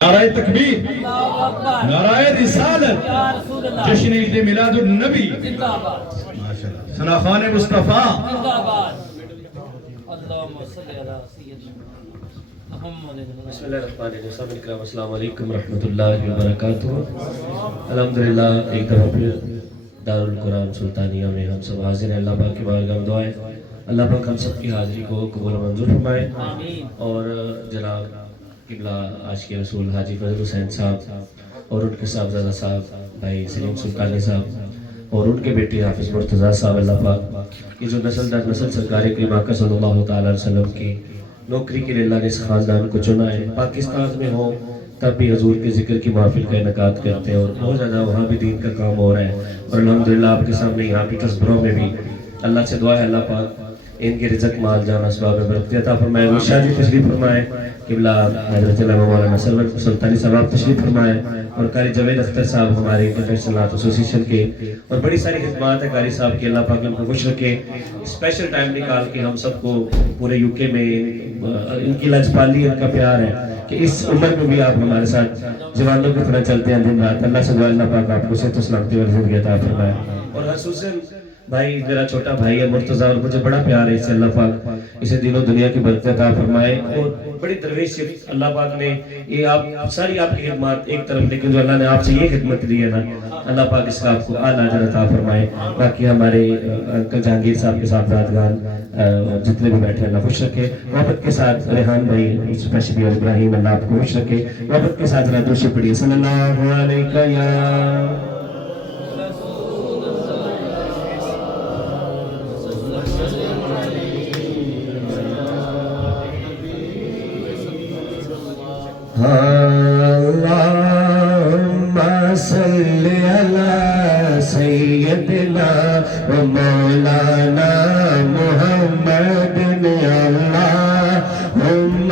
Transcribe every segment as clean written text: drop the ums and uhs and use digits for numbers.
نعرہ تکبیر، نعرہ رسالت، جشن عید میلاد النبی، ثنا خوان مصطفیٰ. بسم اللہ الرحمن الرحیم. السلام علیکم ورحمۃ اللہ وبرکاتہ. الحمدللہ ایک دفعہ پھر دارالقرآن سلطانیہ میں ہم سب حاضر ہیں. اللہ پاک کی بارگاہ میں دعائیں اللہ پاک ہم سب کی حاضری کو قبول و منظور فرمائے. اور جناب قبلہ عاشق رسول حاجی فضل حسین صاحب اور ان کے صاحبزادہ صاحب بھائی سلیم سلطانی صاحب اور ان کے بیٹے حافظ مرتضیٰ صاحب، اللہ پاک یہ جو نسل در نسل سرکار کریم آقا صلی اللہ تعالیٰ علیہ وسلم کی نوکری کے لیے اللہ نے اس خاندان کو چنا ہے. پاکستان میں ہو تب بھی حضور کے ذکر کی محفل کا انعقاد کرتے ہیں اور بہت زیادہ وہاں بھی دین کا کام ہو رہا ہے. اور الحمدللہ آپ کے سامنے یہاں پہ تصبروں میں بھی اللہ سے دعا ہے اللہ پاک ان کے رزق مال جان اسباب برکت عطا فرمائے. شاہ جی تشریف فرمائے، قبلہ حضرت علامہ مولانا سرور سلطانی صاحب آپ تشریف فرمائے، اور قاری جاوید اختر صاحب ہمارے انٹرنیشنل آرٹ ایسوسی ایشن کے، اور بڑی ساری خدمات ہے قاری صاحب کی. اللہ پاک ان کو خوش رکھے. اسپیشل ٹائم نکال کے ہم سب کو پورے یو کے میں ان کی لجپالی ان کا پیار ہے کہ اس عمر میں بھی آپ ہمارے ساتھ جوانوں کی طرح چلتے ہیں دن رات. اللہ سے دعا اللہ پاک آپ کو صحت و سلامتی والی زندگی عطا فرمائے. اور خصوصاً بھائی میرا چھوٹا بھائی ہے مرتضیٰ، اور مجھے بڑا پیار ہے اس سے. اللہ پاک اسے دین و دنیا کی برکت عطا فرمائے. اور بڑی درویش سے اللہ پاک نے یہ آپ ساری آپ کی خدمات ایک طرف، لیکن جو اللہ نے آپ سے یہ خدمت دی ہے نا، اللہ پاک اس کا آپ کو اعلیٰ اجر عطا فرمائے. باقی ہمارے انکل جہانگیر صاحب کے ساتھ صاحبزادگان جتنے بھی بیٹھے اللہ خوش رکھے. محبت کے ساتھ ریحان بھائی اسپیشلی ابراہیم اللہ آپ کو خوش رکھے. محبت کے ساتھ درود شریف پڑھیے صلی اللہ علیہ یا اللہم صلی علی سیدنا و مولانا محمد. اللہم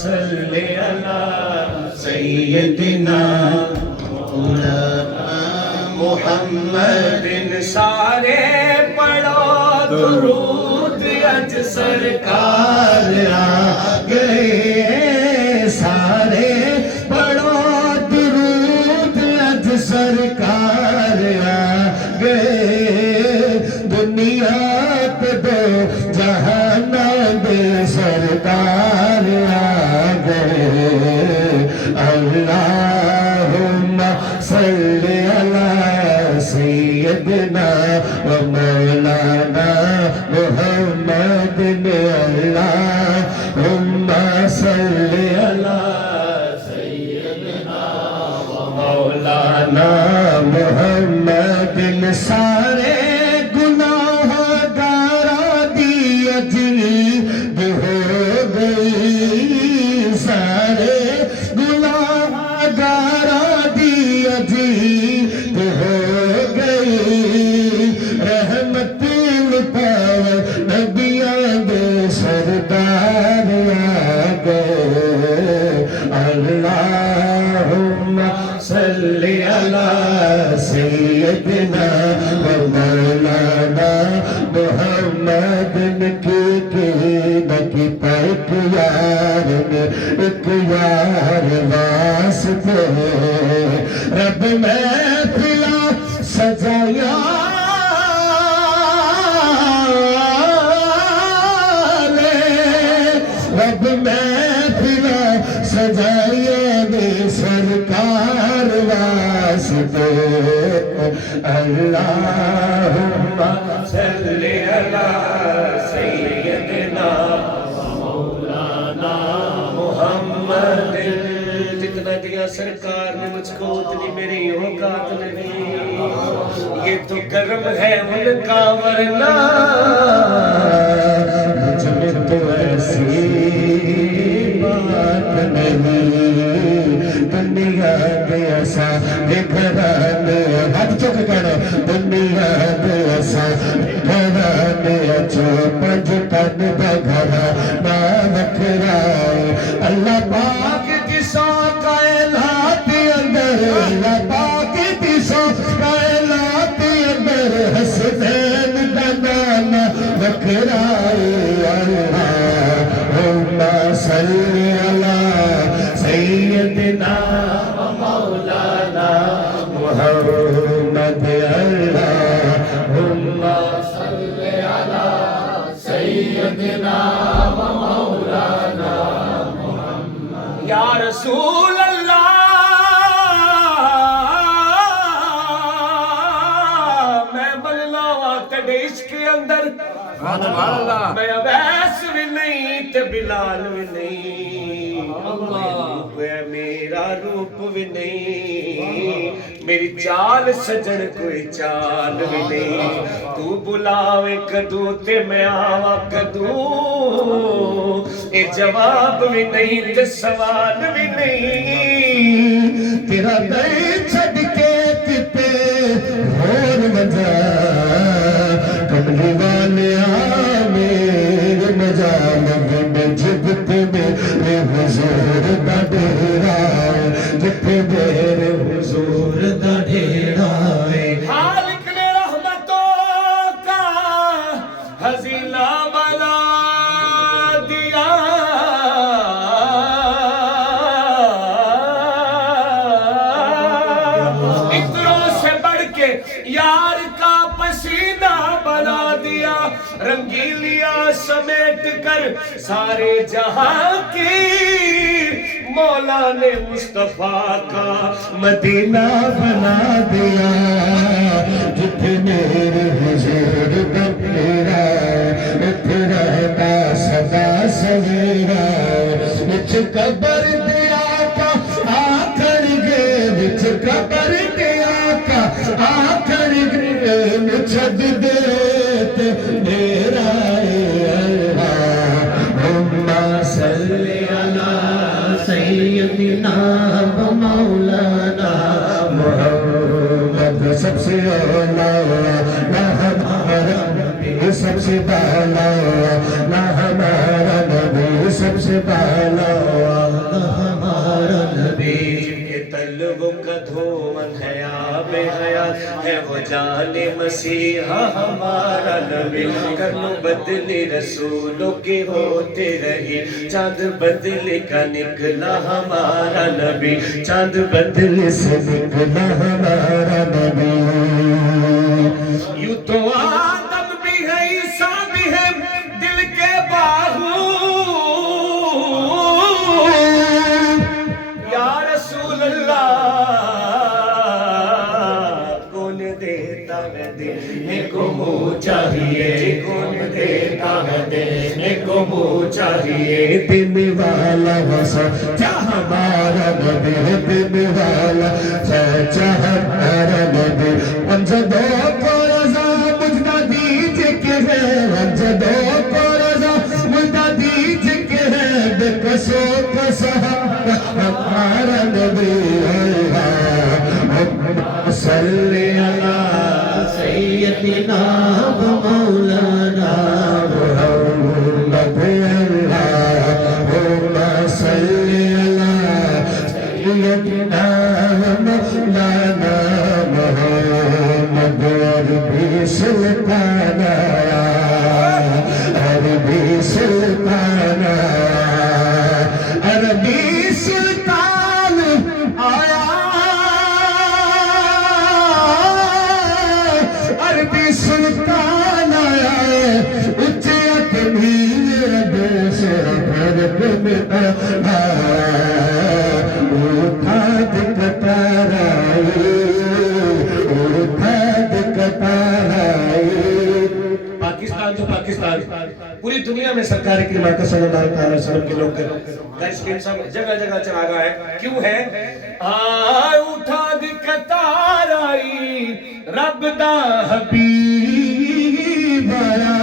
صلی علی سیدنا مولانا محمد. سارے پڑھو درود اج سرکار آ گئے، سارے پڑھو درود اج سرکار آ گئے. دنیا پہ دو جہاناں دے سردار آ گئے. اللہم صلی علی سیدنا و مولانا محمد. اللہم صلی علی سیدنا و مولانا محمد. سارے گناہ گارا دی اجلب ہو گئی، سارے گناہ گارا دی اجلب ہو گئی. رحمت پاور نبیاں دے سردار آ گئے. اللہم صلی علی سیدنا و مولانا محمد. نکی پاک یار نے ایک یار واسطے رب محفلا سجایا، رب محفلا سجایا نے سرکار واسطے. اللہم صلی علی سیدنا مولانا محمد. جتنا دیا سرکار نے مجھ کو اتنی میری اوقات نہیں، یہ تو کرم ہے ان کا ورنہ مجھ میں تو ایسی بات نہیں. دنیا دے ایسا گھرانے ہاتھ چوک کر، دنیا دے ایسا گھرانے چوپج تن دا گھرانا وکھرائے. اللہ پاک جسو کائنات اندر، اللہ پاک جسو کائنات اندر حسنین دا نام وکھرائے. اللہم صلی علی سیدنا دے اندر میں اویس بھی نہیں تے بلال بھی نہیں، روپ ہے میرا روپ بھی نہیں، میری چال سجن کوئی چال بھی نہیں، تو بلاوے کدو تے میں آوا کدو، اے جواب بھی نہیں تے سوال بھی نہیں، تیرا در چھڑ کے کتے اور مجا کملی والیا میرے مجا لگے میں جبت میرے حضور دا ڈیرا جتے میرے حضور دا ڈیرا خالق نے رحمتوں کا حزینہ بنا دیا، عطروں سے بڑھ کے یار کا پسینہ بنا دیا، رنگیلیاں سمیٹ کر سارے جہاں کی مولا نے مصطفیٰ کا مدینہ بنا دیا، جتے میرے حضور دا ڈیرا اتھے رہتا سدا سویرا، وچ قبر دیا کا آکھر گے، وچ قبر دیا کا آکھر گے، چھڈ دے تے ڈیرا اللہم صلی علی سیدنا و مولانا محمد، سب سے اولا نہ ہمارا نبی سب سے بالا، نہ ہمارا نبی سب سے بالا، نہ ہمارا نبی کے تلو کا دھومن ہے آب حیات ہے، وہ جان مسیحا ہمارا نبی، کرنو بدلی رسولوں کے ہوتے رہی، چاند بدلی کا نکلا ہمارا نبی، چاند بدل سے نکلا ہمارا نبی، یوں تو آدم بھی ہے عیسیٰ بھی ہے دل کے باہو، یا رسول اللہ کون دیتا ہے دینے کو منہ چاہیے، کون دیتا ہے دینے کو منہ چاہیے، دینے والا وسا چاہ ہمارا نبی، دینے والا چاہ ہمارا نبی، انجدوں کو رضا مجدہ دیجے کے ہے، انجدوں کو رضا مجدہ دیجے کے ہے، بے قصوں کا سہارا ہمارا نبی، صلی علی سیدنا و مولانا محمد، اللہم صلی علی سیدنا و مولانا محمد، عربی سلطان آیا، عربی سلطان آیا، عربی سلطان آیا، عربی سلطان آیا، اچھیت میر بے سر فرق میں آیا، اٹھا دکھتا رائی، اٹھا دکھتا رائی، پاکستان تو پاکستان، پوری دنیا میں سرکار کی ماں صلی اللہ علیہ وسلم کے لوگ کا اسکرین سب جگہ جگہ چلا گیا ہے، کیوں ہے؟ اٹھا دکھتا رائی رب دا حبیب آیا،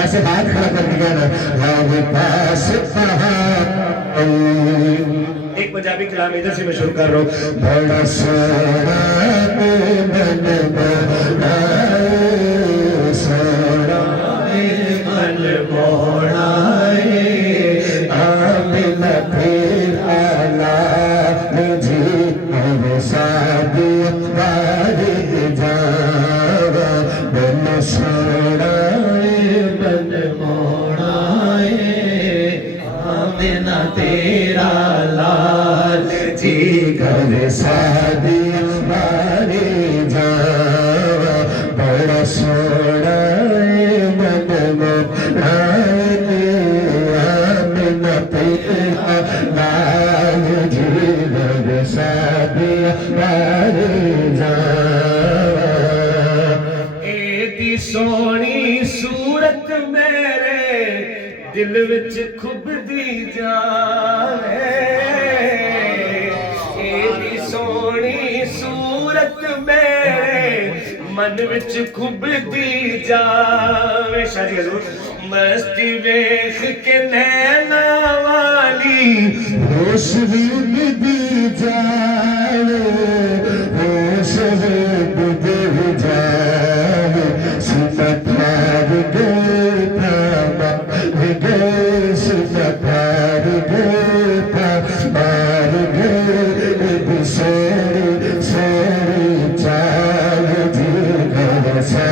ایسے بات کھڑا کر دیا نا، ہم پاس پہاڑ، ایک پنجابی کلام ادھر سے میں شروع کر رہا ہوں، بڑا سونا من بنائے، سونا من بنائے، آمنہ پھر آلہ مجھے سادی باری جاوا، بن سونا من بنائے، آمنہ تیرا لال جی گھر سادی باری جاوا، بڑا سونا من بنائے، آمنہ تیرا لال جی گھر سادی باری جاوا، سونی صورت میرے دل وچ کھبدی جاوے ایدی سونی صورت میرے من وچ کھبدی جاوے شادی حضور مستی ویکھ کے نینا والی ہوش بھی دی جاوے ہوش بھی دی جاوے سیتا پھار گئے گئے سیتا پھار گئے مار گئے سوری سوری چال جی گھر سا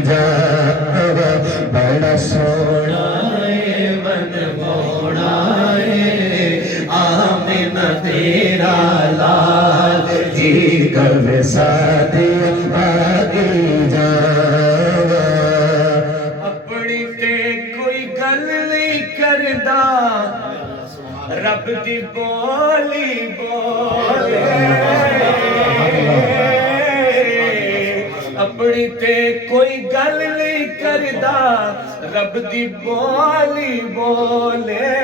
جاوا بڑا سونا ہے من موڑا ہے آمینہ تیرا لال جی گھر سا دیا آگے جاوا اپنی تے کوئی گل نہیں کردا رب دی بولی بولے اپنی تے کوئی گل نہیں کردا رب دی بولی بولے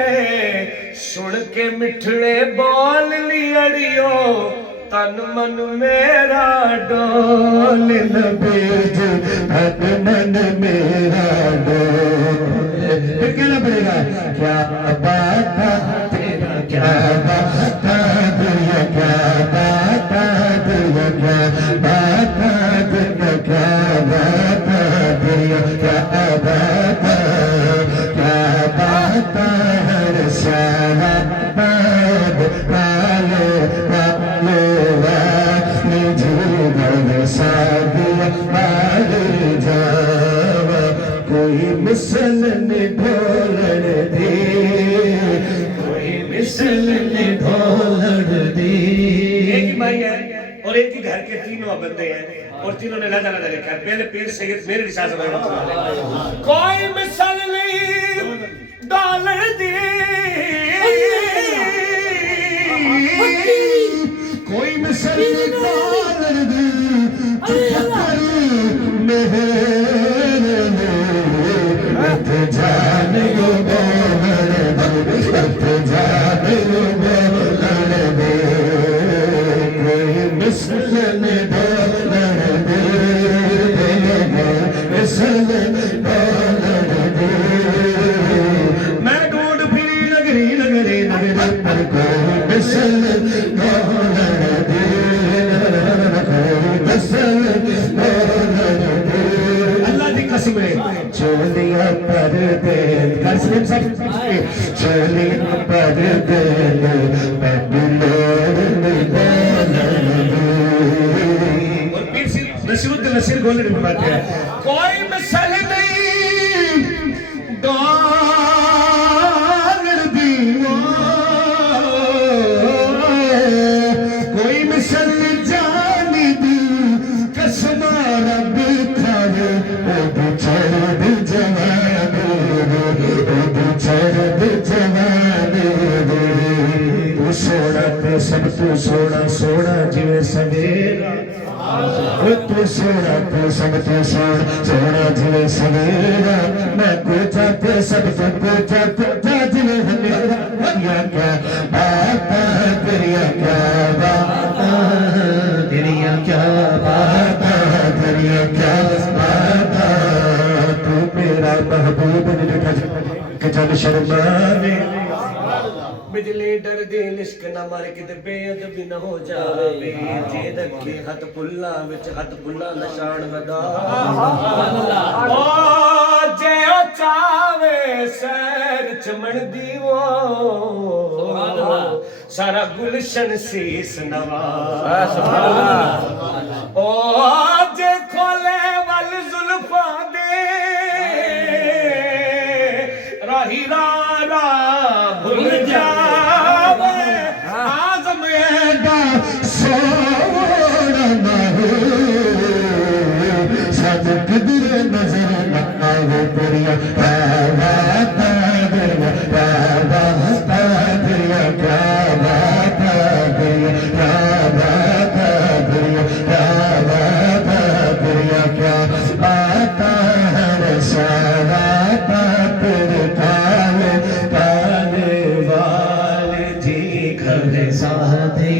سن کے مٹھڑے بول لی اڑیو تن من میرا ڈول بیج تن من میرا ڈول پھر کہنا پڑے گا کیا بات تیرا کیا بات دنیا کیا بات دنیا کیا بات دنیا کیا بات دنیا کیا بات کیا بات ہر سارا باد پالو پالو نجو گل سادیا پال جاوا کوئی مثل نے ڈھولڑ دے کوئی مثل نے ڈھولڑ دے ایک ہی بھائی ہے اور ایک ہی گھر کے تینوں بندے ہیں اور تینوں نے لادہ لادہ لکھا ہے پہلے پیر سید میرے رسالہ سے رحمۃ اللہ علیہ کوئی مثل نہیں ڈالر دی کوئی مثل نے ڈھولڑ دے چکر میرے ات جان گو بولڑ دے ات جان گو بولڑ دے کوئی مثل نے ڈھولڑ دے مثل ڈھولڑ دے میں ڈھونڈ پھری نگری نگری نگری پر کوئی مثل ڈھولڑ دے کوئی مثل ڈھولڑ دے اللہ دی قسم ہے چولیاں پر دے گھر سلیم صاحب چولیاں پر دے میں بلوڑ میں بولڑ دے اور پیر نصیر الدین نصیر گولڑ میں بات ہے کوئی مثل نہیں ڈالر دی کوئی مثل جانی دی کسمارا بیٹھاوے او بچڑ دی جوانے او بچڑ دی جوانے تو سونا تے سب تو سونا سونا جوے سویرا تو سونا تے سب تو سونا سونا جوے سویرا میں کوچا تے سب تو کوچا جوے ہمیرا یا کیا بات دریا کیا بات دریا کیا بات دریا کیا بات تو میرا محبوب نے جب شرمانے بجلی ڈر دی لشک نہ مار کے تے بے ادبی نہ ہو جاوے جے رکھے ہاتھ پھلا وچ ہاتھ پھلا نشان ودا او جے او چاوے سیر چمن دی او سارا گلشن سیس نوا سبحان اللہ او جے کھولے ول زلفاں دے راہی را بھول جاوے آزم ایڈا سوڑا نہ ہو سب قدر نظر نہ آوے دریا بات دریا بات دریا کیا بات دریا بات دریا بات دریا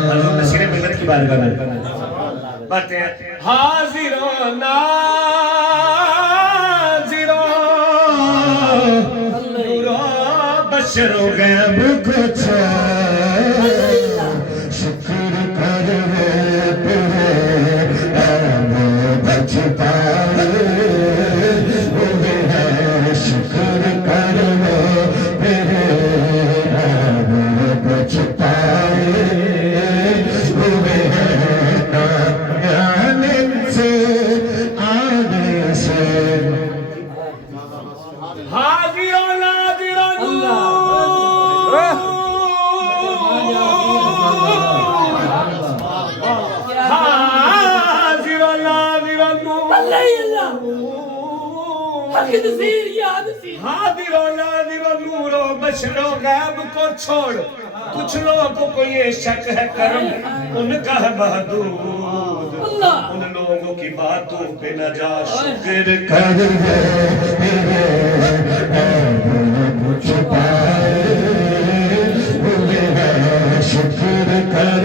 حضور نصیر ملت کی بارگاہ میں بڑھتے ہیں حاضروں ناظروں نوروں بشروں غیب کو چھوڑ شکر کر تیرے بچ پائے ہوئے ہیں شکر کر تیرے بچ پائے ہوئے ہیں آنے سے حاضروں ناظروں حاضروں ناظروں حاضروں ناظروں نوروں بشروں غیب کو چھوڑ کچھ لوگوں کو یہ شک ہے کرم ان کا ہے محدود ان لوگوں کی باتوں پہ نہ جا شکر کر چھپائے ہوئے ہیں شکر کر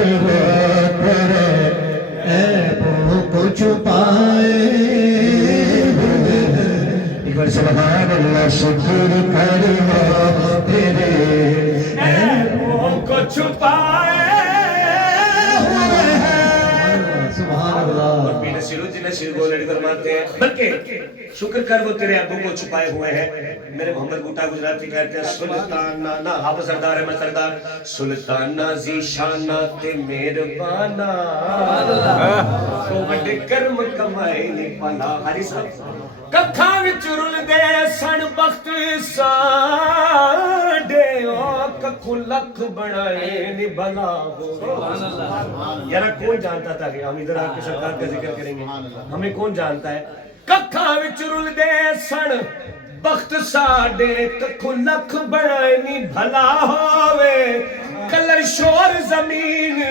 ایبوں کو چھپائے ہوئے ہیں ایک بار سبحان اللہ شکر کر تیرے ایبوں کو چھپائے ہوئے ہیں سبحان اللہ نصیر کو لڑی فرماتے ہیں بلکہ شکر کر وہ تیرے ابو کو چھپائے ہوئے ہیں میرے محمد بوٹا گجراتی کہتے ہیں سلطان نانا حافظ سردار احمد سردار سلطان نازی شانہ تے مہربانہ تو بڑے کرم کمائے نہیں پالا حالی صاحب ککھاں وچ رل دے سن بخت ساڈے او ککھو لکھ بنائے نہیں بلا ہو یارا کون جانتا تھا کہ ہم ادھر آ کے سرکار کا ذکر کریں گے ہمیں کون جانتا ہے ککھاں وچ رل دے سن بخت ساڈے ککھو لکھ بنائے نہیں بھلا ہووے کلر شور زمین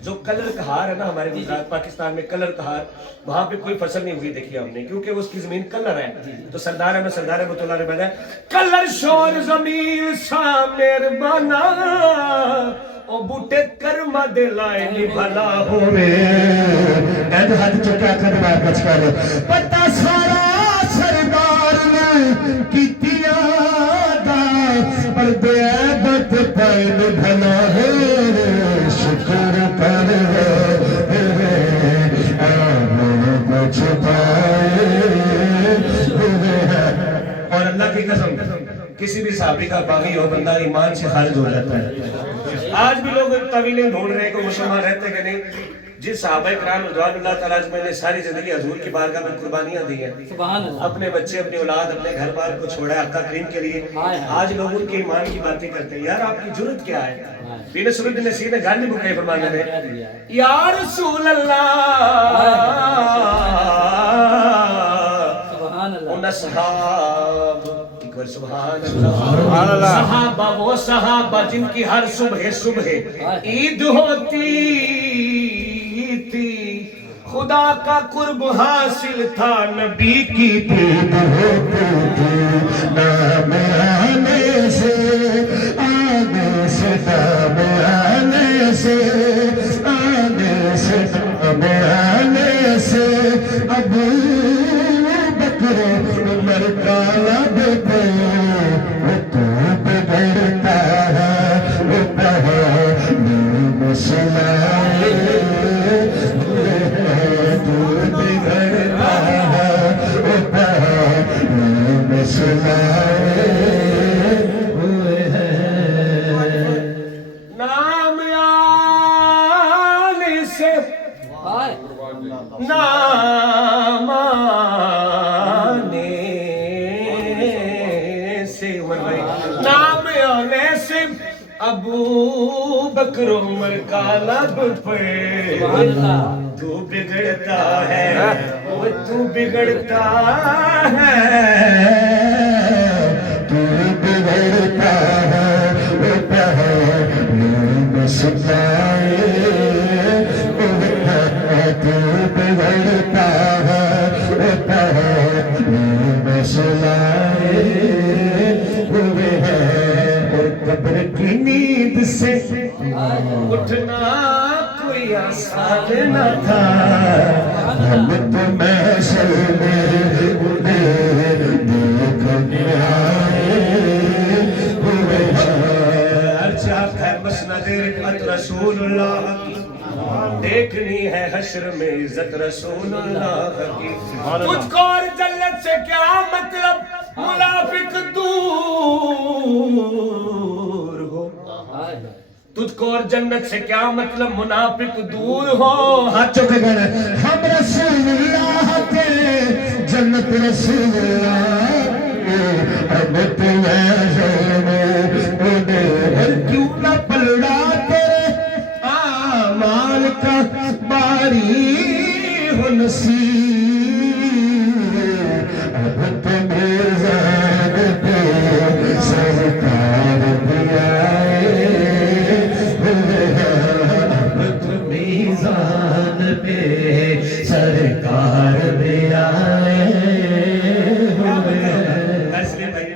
جو کلر کہار ہے نا ہمارے گجرات پاکستان میں کلر کہار وہاں پہ کوئی فصل نہیں ہوئی دیکھی ہم نے کیونکہ اس کی زمین کلر ہے تو سردار احمد اللہ نے بتایا کلر شور زمین سامنے ربانا او بوٹے کرما دے لائے نہیں بھلا ہوئے میں تو ہاتھ چکا کر بات بچ کر پتہ سارا سردار نے کیتیا دا پر دے عبت پین بھلا ہے شکر کر آمن کو چھپائے ہوئے ہیں اور اللہ کی قسم کسی بھی صحابی کا باغی ہو بندہ ایمان سے خارج ہو جاتا ہے آج بھی لوگ طویلیں ڈھونڈ رہے ہیں کہ مسلمان رہتے کہ نہیں جن صحابہ کرام رضوان اللہ تعالیٰ میں نے ساری زندگی حضور کی بارگاہ میں قربانیاں دی ہیں اپنے بچے اپنی اولاد اپنے گھر بار کو چھوڑا ہے آقا کریم کے لیے آج لوگ ان کے ایمان کی باتیں کرتے ہیں یار آپ کی جرت کیا ہے بین سرود نصیر نے گالی بکائی فرمانے میں یا رسول اللہ ان اصحاب سبحان اللہ صحابہ وہ صحابہ جن کی ہر صبح عید ہوتی تھی خدا کا قرب حاصل تھا نبی کی عید ہوتی تھی نام آنے سے نام آنے سے ابو بکر عمر کا لب پہ تو بگڑتا ہے وہ نیم سنائے تو بگڑتا ہے وہ نیم سنائے ہوئے ہیں نام آنے سے نام آنے سے نام آنے سے ابو بکر عمر کا لب پہ تو بگڑتا ہے وہ تو بگڑتا ہے تو بگڑتا ہے وہ نیم سنائے تو بگڑتا ہے نیم سنائے ہوئے ہیں اور قبر کی نیند سے اٹھنا کوئی آسان نہ تھا ہم تو محشر میں انہیں دیکھنے آئے ہوئے ارچہ ہے مسند رفعت رسول اللہ کی دیکھنی ہے حشر میں عزت رسول اللہ کی تجھ کو اور جنت سے کیا مطلب منافق دور ہو تجھ کو اور جنت سے کیا مطلب منافق دور ہو ہاتھ چوکے گئے ہم رسول اللہ کے جنت رسول اللہ ہم تمہیں کیوں نہ پلڑا تیرے آمال کا باری ہو نصیب اب تمہیں زاد پہ سرکار بھی آئے اب تمہیں زاد پہ سرکار بھی آئے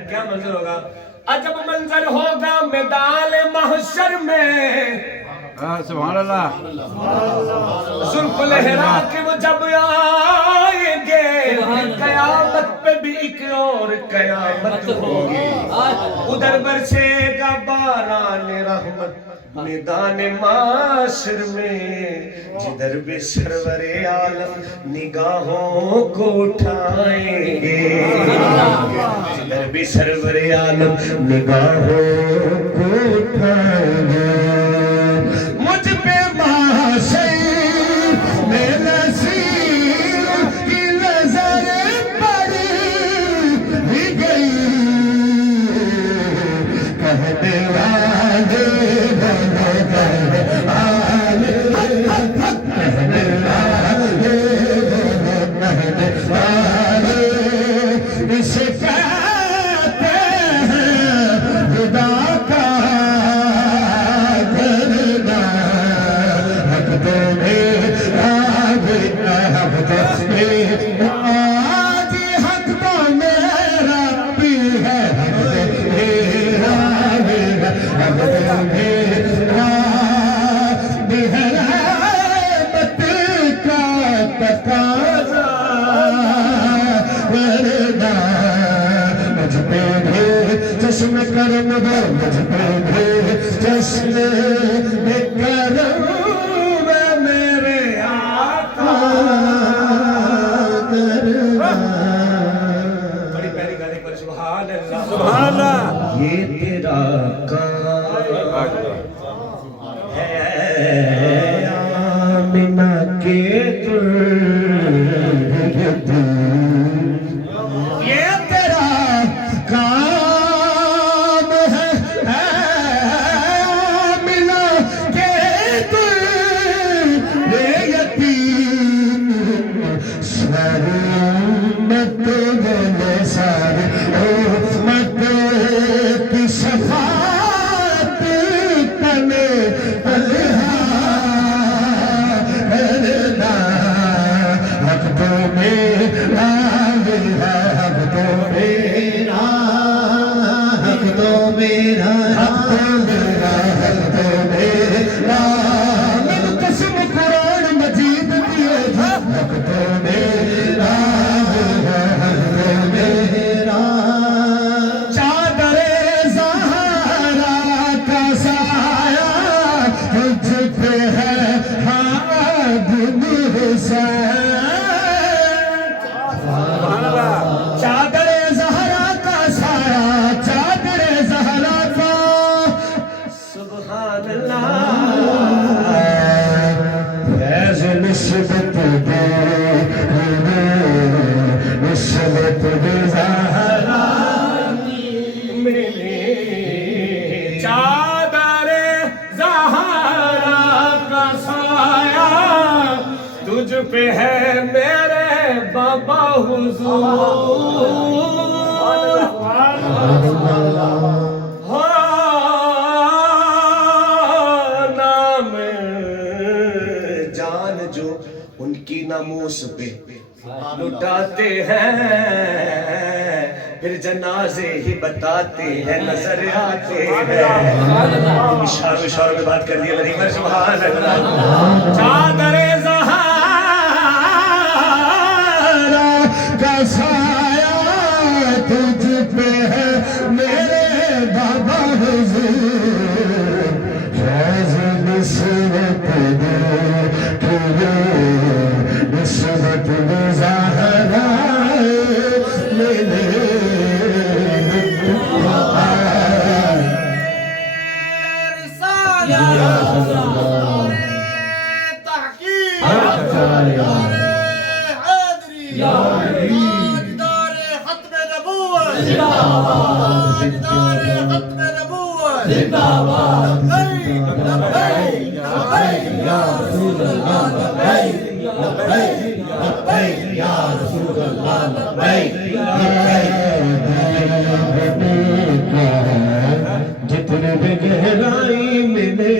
کیا منظر ہوگا عجب منظر ہوگا میدان محشر میں سبحان اللہ ذوالفقار کے وہ جب آئیں گے قیامت پہ بھی ایک اور قیامت ہوگی ادھر برسے گا باران رحمت میدان معاشر میں جدھر بھی سرور عالم نگاہوں کو اٹھائیں گے جدھر بھی سرور عالم نگاہوں کو اٹھائیں گے مجھ پہ معاشر میں نصیر کی نظر پڑی ہی گئی کہنے والے اسے کہتے ہیں خدا کا کرنا حق تو میرا بھی حق تو میرا آج حق تو میرا بھی ہے حق تو میرا بھی ہے حق تو میرا بھی ہے رحمت کا تقاضا مجھ پہ بھی جشن کرم دو مجھ پہ بھی جشن کرم میرے آقا کرنا بڑی پیاری گانے پر سبحان اللہ سبحان اللہ یہ تیرا کام ہے آمنہ کے یہ تیرا کام ہے آمنہ کے بے یتیم ساری امت بولے ساری امت کی شفاعت کرنے حق تو میرا حق تو میرا حق تو میرا حق تو میرا حق تو میرا من قسم قرآن مجید دیے حق تو میرا حق تو میرا چادر زہرا کا سایہ تجھ پہ ہے حادم چادر زہرا کا سایہ چادر زہرا کا سبحان اللہ فیض نسبت دے نسبت دے زہرا میرے چادر زہرا کا سایہ تجھ پہ ہے میرے بابا حضور نام جان جو ان کی ناموس پہ لٹاتے ہیں پھر جنازے ہی بتاتے ہیں نظر آتے ہیں اشاروں اشاروں میں بات کر دی اللہ اکبر سبحان اللہ چادر زہرا کا سایہ تجھ پہ ہے میرے بابا حضور فیض نصرت دے تجھے نصرت دے زہرا جتنے بھی گہرائی ملے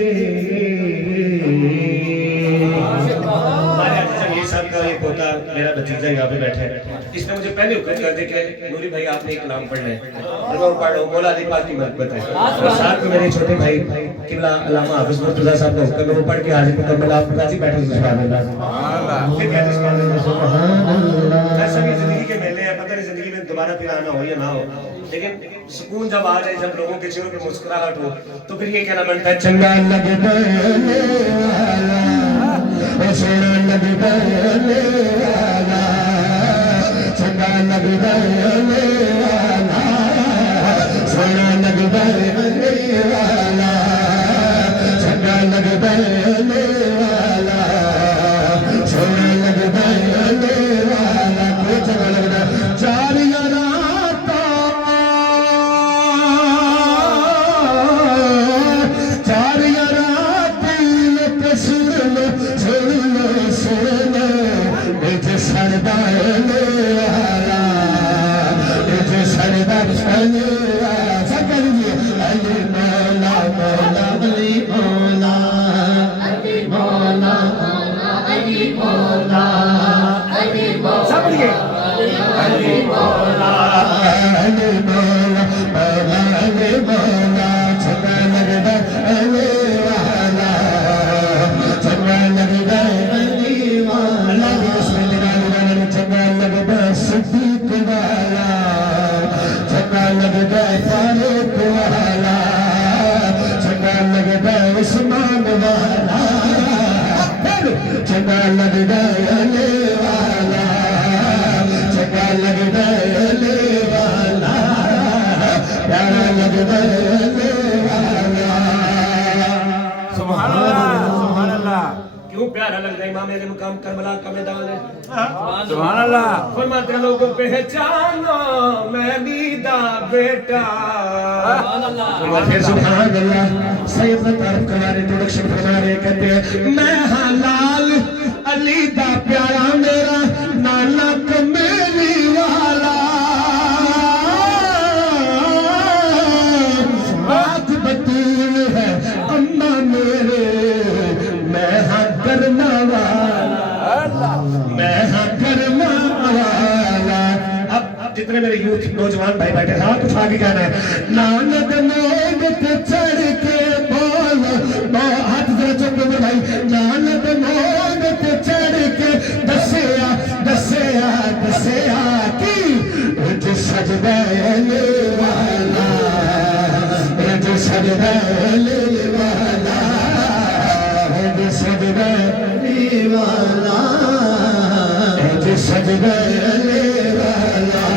میرا بھتیجا یہاں پہ بیٹھا ہے اس نے مجھے پہلے حکم کر دیا کہ نوری بھائی آپ نے ایک کلام پڑھنا ہے اور میں پڑھ رہا ہوں مولا علی پاک کی محبت ہے اور ساتھ میں میرے چھوٹے بھائی قبلہ علامہ حافظ مرتضیٰ صاحب کا حکم ہے وہ پڑھ کے حاضر مکمل آپ راضی بیٹھے سبحان اللہ پھر کہتے سبحان اللہ ایسا بھی زندگی کے میلے ہیں پتہ نہیں زندگی میں دوبارہ پھر آنا ہو یا نہ ہو لیکن سکون جب آ جائے جب لوگوں کے چہروں پہ مسکراہٹ ہو تو پھر یہ کہنا بنتا ہے چنگا لگتا ہے سونا لگتا ہے چنگا لگتا ہے سونا لگتا ہے چنگا لگتا ہے سونا لگتا ہے چنگا لگتا ہے چار سبحان اللہ فرماتے ہیں لوگوں پہچانو میں نیدا بیٹا سبحان اللہ سید تعارف کروا رہے انٹروڈکشن فرما رہے کہتے ہیں میں ہاں لال علی دا پیارا میرا نانا کمیلی والا بات بطول ہے اما میرے میں ہاں کرنا والا میں ہاں کرنا والا اب جتنے میرے یوتھ نوجوان بھائی بیٹھے ہیں کچھ آگے کہنا ہے نانک نوگ پہ چڑھ کے بول ہاتھ ذرا چپ دو بھائی نانک نوگ پہ چڑھ کے دسیا دسیا دسیا کی جو سجدہ لے والا جو سجدہ لے والا جو سجدہ لے والا جو سجدہ لے والا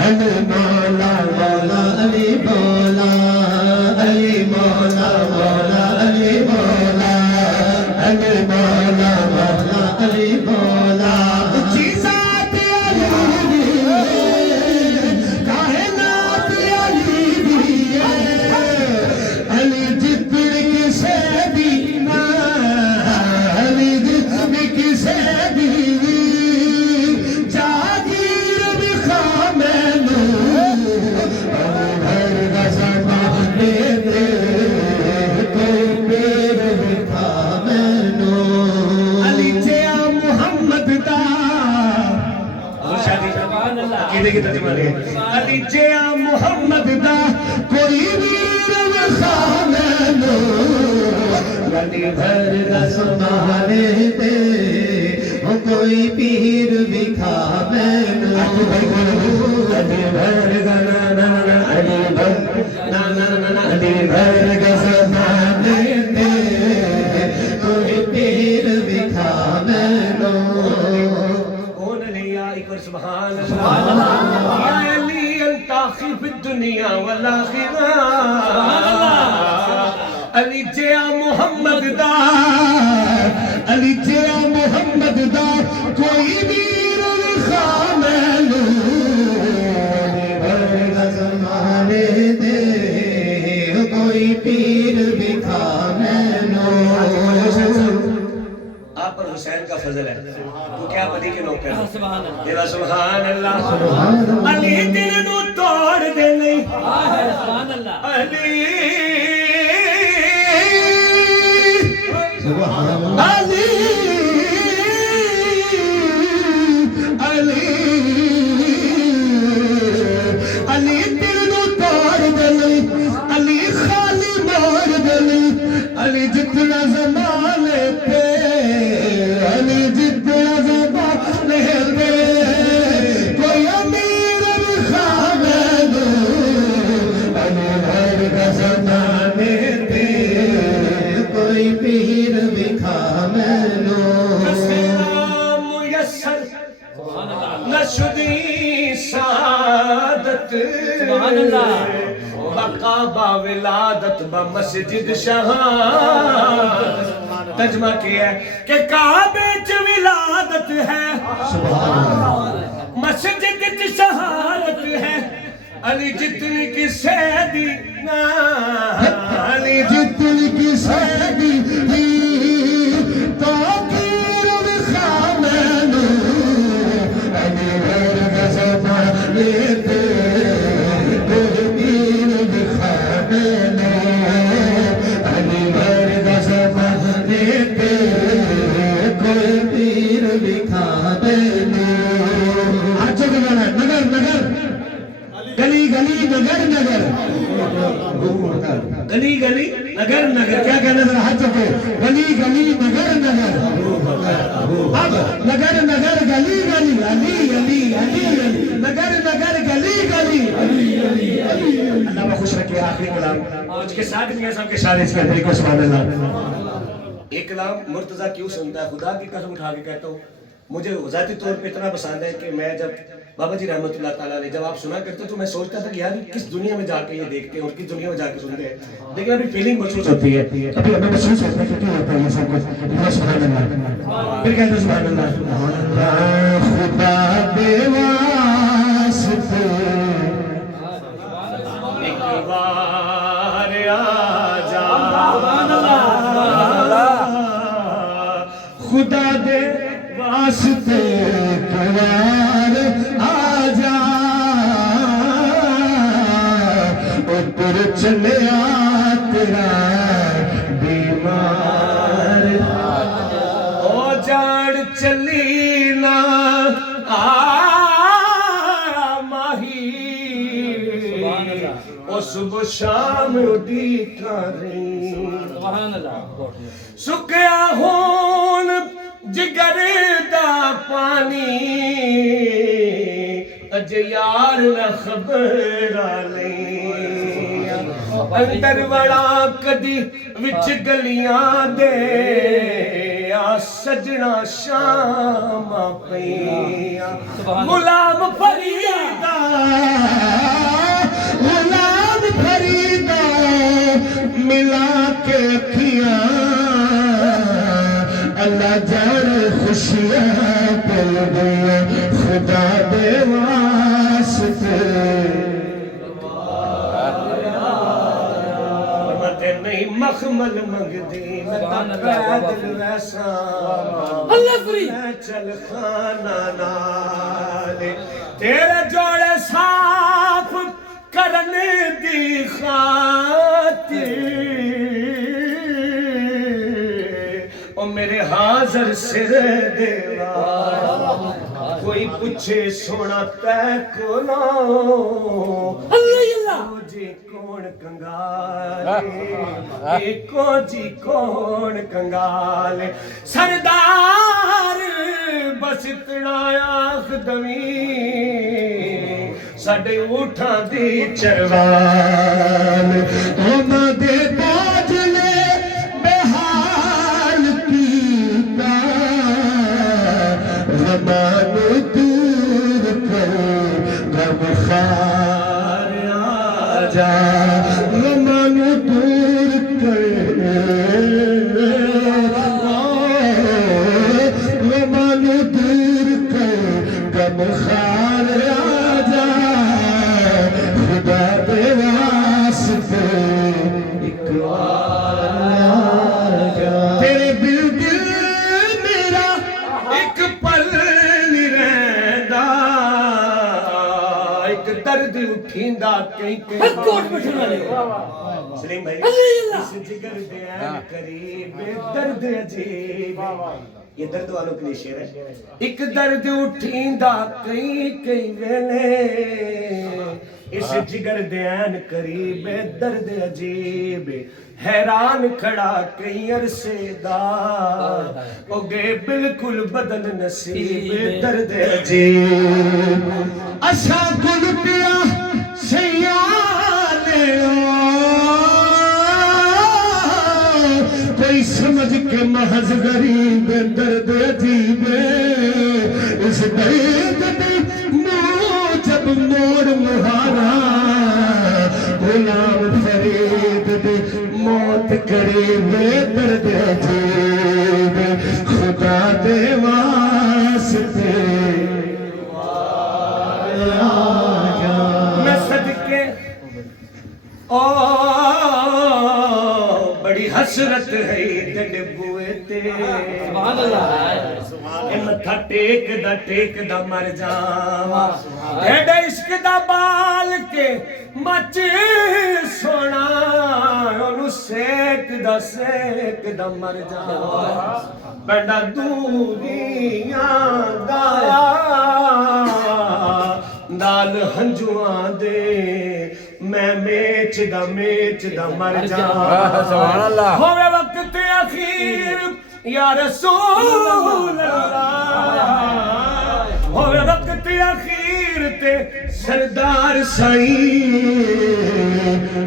علی مولا مولا علی مولا علی مولا مولا علی مولا علی مولا مولا علی مولا چیزات علی کائنات علی علی جتر کسے دینا علی جتر کسے دینا جاگیر بخا میں کوئی پیر بکھا میں علی بھر کا زمانے دے وہ کوئی پیر دکھا مینوں علی بھر کا علی بھر علی بھر کا زمانے دے کوئی پیر دکھا مینوں کون لیا ایک بار سبحان اللہ یا علی انت اخی فی الدنیا والآخرہ علی جیا محمد دا علی جیا محمد دا کوئی ویر دکھا مینوں علی بھر کا زمانے دے کوئی پیر دکھا مینوں آپ پر حسین کا فضل ہے تو کیا بدی کے نوکر ہیں دیوا سبحان اللہ علی دل نو توڑ دے نہیں علی علی علی علی دل نو توڑ دے علی خالی مار دے علی جتنا زمانے پہ علی جتنا زمانے پہ کوئی امیر دکھا مینوں علی بھر کا زمانے پہ کوئی پیر دکھا مینوں میسر نشدی سعادت بقا با ولادت با مسجد شہادت ترجمہ کیا ہے کہ کعبے چ ولادت ہے مسجد چ شہادت ہے علی جتنی کی سیدی علی جتنی کی سیدی تاکیر دکھا مینوں علی بھر کا زمانے پہ کوئی پیر دکھا مینوں علی بھر کا زمانے پہ کوئی پیر دکھا مینوں آج گانا نگر نگر گلی گلی نگر نگر گلی گلی نگر نگر کیا کہنا ذرا ہاتھ چکے گلی گلی نگر نگر اب نگر نگر گلی گلی علی علی علی نگر نگر گلی گلی اللہ میں خوش رکھے آخری کلام اس کے ساتھ میاں صاحب کے شاید اس کے طریقے سبحان اللہ ایک کلام مرتضیٰ کیوں سنتا ہے خدا کی قسم اٹھا کے کہتا ہوں مجھے ذاتی طور پہ اتنا پسند ہے کہ میں جب بابا جی رحمت اللہ تعالیٰ علیہ جب آپ سنا کرتے تو میں سوچتا تھا کہ یار کس دنیا میں جا کے یہ دیکھتے ہیں اور کس دنیا میں جا کے سنتے ہیں لیکن ابھی فیلنگ محسوس ہوتی ہے ابھی ہمیں محسوس ہوتا ہے کہ کیوں ہوتا ہے یہ سب کچھ سبحان اللہ پھر کہتے ہیں سبحان اللہ خدا بے واسطے ایک بار آ جا خدا دے واسطے قرار آ جا اوپر چلیا تیرا بیمار او جان چلی نا ماہی او صبح شام اڈی کری سکیا ہون جگر دا پانی اج یار نہ خبر آلیں اندر وڑا کدی وچ گلیاں دے آ سجنا شام پیا غلام فریدا غلام فریدا ملا کے کھیاں اللہ جانے خوشیاں پل گیا خدا دے واسطے نہیں مخمل منگ دی پیدل ویسا میں چل خانہ نالے تیرے جوڑے صاف کرن دی خاطر او میرے حاضر سر دیوا کوئی پوچھے سونا تے کو نو جی کون کنگال ایکو جی کون کنگال سردار بس اتنا آخ دوی ساڈے اونٹاں دی چروال انہاں دے باج نے بحال کیتا غمان دور کر غم خار آجا غمان دور کر غمان دور کر غم خار آجا خدا دے واسطے ایک بار آجا تیرے دل میرا ایک پل نہیں رہندا ایک درد اٹھیندا کئی کئی کوٹ بٹھن والے سلیم بھائی اس جگر دین قریب درد عجیب یہ درد والوں کے لیے شعر ہے ایک درد اٹھیندا کئی کئی ویلے اس جگر دین قریب درد عجیب حیران کھڑا کئی عرصے دا او گئے بالکل بدل نصیب درد عجیب اشا گل پیا سیالے کوئی سمجھ کے محض غریب درد عجیب اس درد دی موجب موڑ مہارا غلام فرید دی موت قریب درد عجیب خدا دے واسطے میں صدقے بڑی حسرت ہے ڈبوئے تے سبحان اللہ متھا ٹیک دا مر جاواں ایڈا عشق دا بال کے مچ سونا اونوں سیک دا مر جاواں بڑا دوریاں دا نال ہنجواں دے میں میچ دا مر جاواں سبحان اللہ ہوے وقت اخیر یا رسول اللہ ہوے وقت اخیر تے سردار سائیں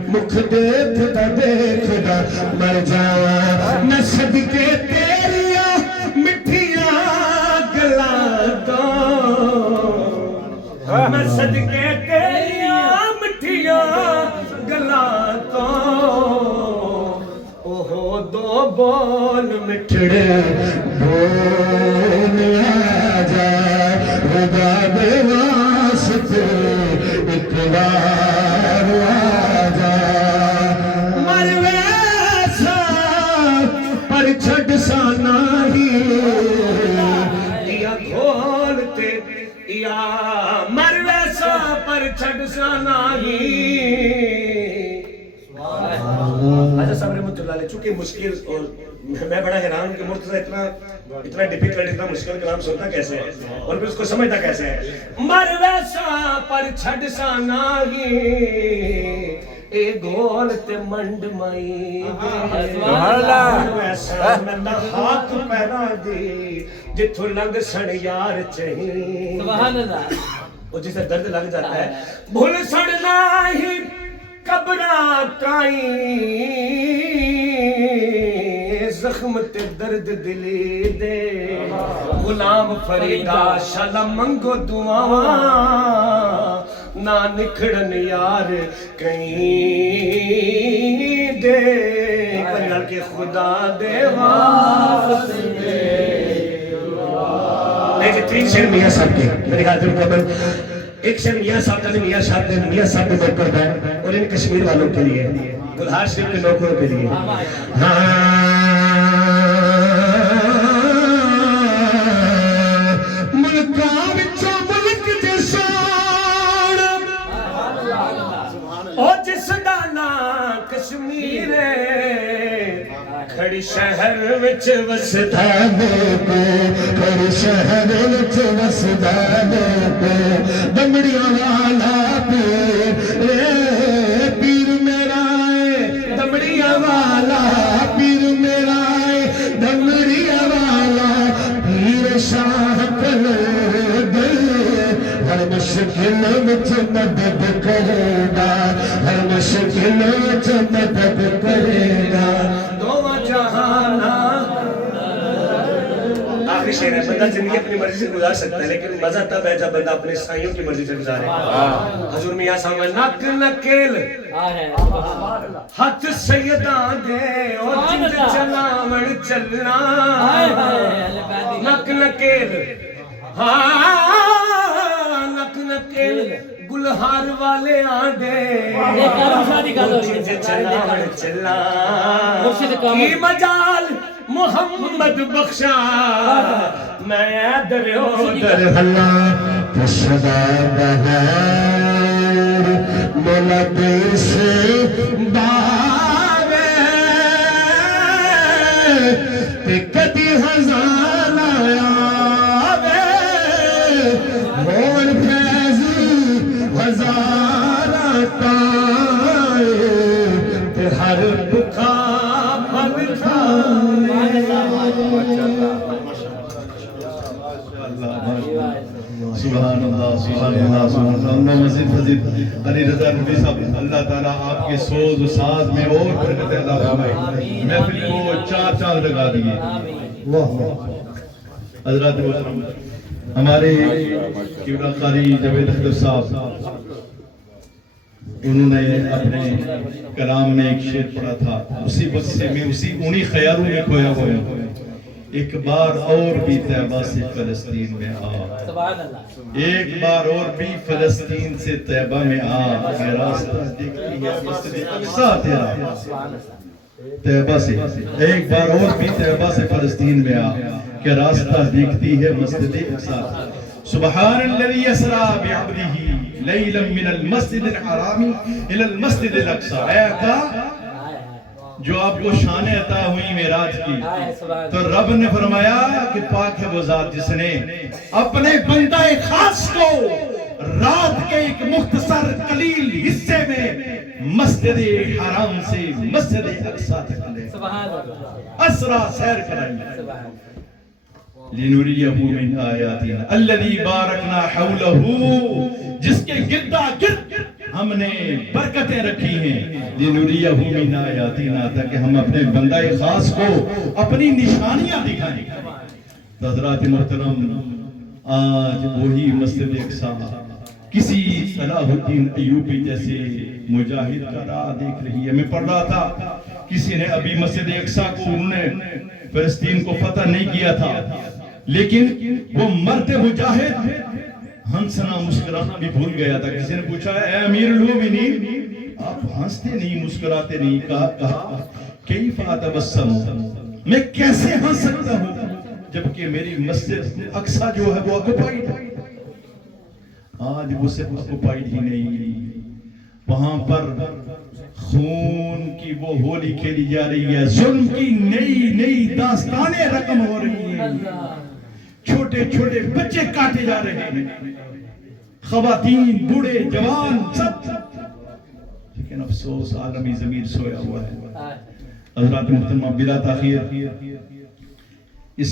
مکھ دیکھدا مر جاواں میں صدقے تیریاں مٹھیاں گلاں تو میں صدقے تیریاں مٹھیاں گلاں تو اوہ دو بول مٹھڑے بول آجا خدا دے واسطے ایک بار آجا مر ویسا پر چھڑ سا نہیں یا کھولتے یا مر ویسا پر چھڑ سا نہیں اچھا صاحب رحمت اللہ علیہ چونکہ مشکل اور میں بڑا حیران ہوں کہ مرتضی اتنا ڈیفیکلٹ اتنا مشکل کلام سنتا کیسے ہے اور پھر اس کو سمجھتا کیسے ہے مر ویسا پر چھڑ سا نہیں اے گول تے منڈ مائی مر ویسا میں نہ ہاتھ پہنا دی جتھوں لنگ سن یار چاہیے سبحان اللہ وہ جسے درد لگ جاتا ہے بھول سڑنا ہی قبراں تائیں زخم تے درد دلی دے غلام فریدا شالا منگو دعاواں نہ نکھڑن یار کہیں دے اللہ کے خدا دے واسطے لیکن تین شعر میاں صاحب کے میرے خیال سے ایک شعر میاں صاحب کا میاں صاحب نے موت پر ہے اور ان کشمیر والوں کے لیے گلہار شریف کے نوکروں کے لیے ملکاں وچوں ملک دے سوڑ او جس دا نام کشمیر کھڑی شہر وچ وسدا کھڑی شہر وچ وسدا دمڑیاں والا پیر مشکل وچ مدد کرے گا، ہر مشکل وچ مدد کرے گا، دونوں جہانا آخری شعر ہے. بندہ زندگی اپنی مرضی سے گزار سکتا ہے لیکن مزہ تب ہے جب بندہ اپنے سائیوں کی مرضی سے گزارے. حضور میاں صاحب نک نکیل ہاتھ سیداں دے او جند چلاون چلنا، نک نکیل ہاں نک نکیل گلہار والے آنڈے جند چلاون چلنا، کی مجال محمد بخشا میں دریو در اللہ تشدا بہار مولا دیس باوے تے کدی ہزار آوے مون فیض ہزار تائے تے ہر بکھا پھل کھائے. سبحان اللہ سبحان اللہ سبحان اللہ. اللہ مزید مزید علی رضا نبی صاحب اللہ تعالیٰ آپ کے سوز و ساز میں اور برکت عطا فرمائے. محفل کو چار چاند لگا دیے. حضرات محترم ہمارے قبلہ قاری جاوید اختر صاحب انہوں نے اپنے کلام میں ایک شعر پڑھا تھا، اسی وقت سے میں انہی خیالوں میں کھویا ہوا ہوں. ایک بار اور بھی طیبہ سے فلسطین میں آ، ایک بار اور بھی فلسطین سے طیبہ میں آ، کہ راستہ دیکھتی ہے مسجد اقصی تیرا. طیبہ سے ایک بار اور بھی طیبہ سے فلسطین میں آ کہ راستہ دیکھتی ہے مسجد اقصی. سبحان الذي اسرا بعبده ليلا من المسجد الحرام الى المسجد الاقصى. اے آقا جو آپ کو شان عطا ہوئی معراج کی، تو رب نے فرمایا کہ پاک ہے وہ ذات جس نے اپنے بندہ خاص کو رات کے ایک مختصر قلیل حصے میں مسجد حرام سے مسجد اقصی تک لے اسرا سیر کرائیں لِنُرِيَهُ مِنْ آیاتنا الذی بارکنا حولہ، جس کے گردا گرد ہم نے برکتیں رکھی ہیں. لِنُرِيَهُ مِنْ آیاتنا، تاکہ ہم اپنے بندہ خاص کو اپنی نشانیاں دکھائیں. تو حضرات محترم آج وہی مسجد اقصی کسی صلاح الدین ایوبی جیسے مجاہد کا راہ دیکھ رہی ہے. میں پڑھ رہا تھا کسی نے ابھی مسجد اقصی کو انہوں نے فلسطین کو فتح نہیں کیا تھا، لیکن وہ مرد مجاہد ہنسنا مسکرانا بھی بھول گیا تھا. کسی نے پوچھا اے امیر المومنین آپ ہنستے نہیں مسکراتے نہیں؟ کہا کیف اتبسم، میں کیسے ہنس سکتا ہوں جبکہ میری مسجد اقصی جو ہے وہ آکوپائیڈ ہے. آج وہ صرف آکوپائیڈ ہی نہیں، وہاں پر خون کی وہ ہولی کھیلی جا رہی ہے، ظلم کی نئی نئی داستانیں رقم ہو رہی ہیں، چھوٹے چھوٹے بچے کاٹے جا رہے ہیں، خواتین بوڑھے جوان سب. لیکن افسوس عالمی ضمیر سویا ہوا ہے. حضرات محترمہ بلا تاخیر اس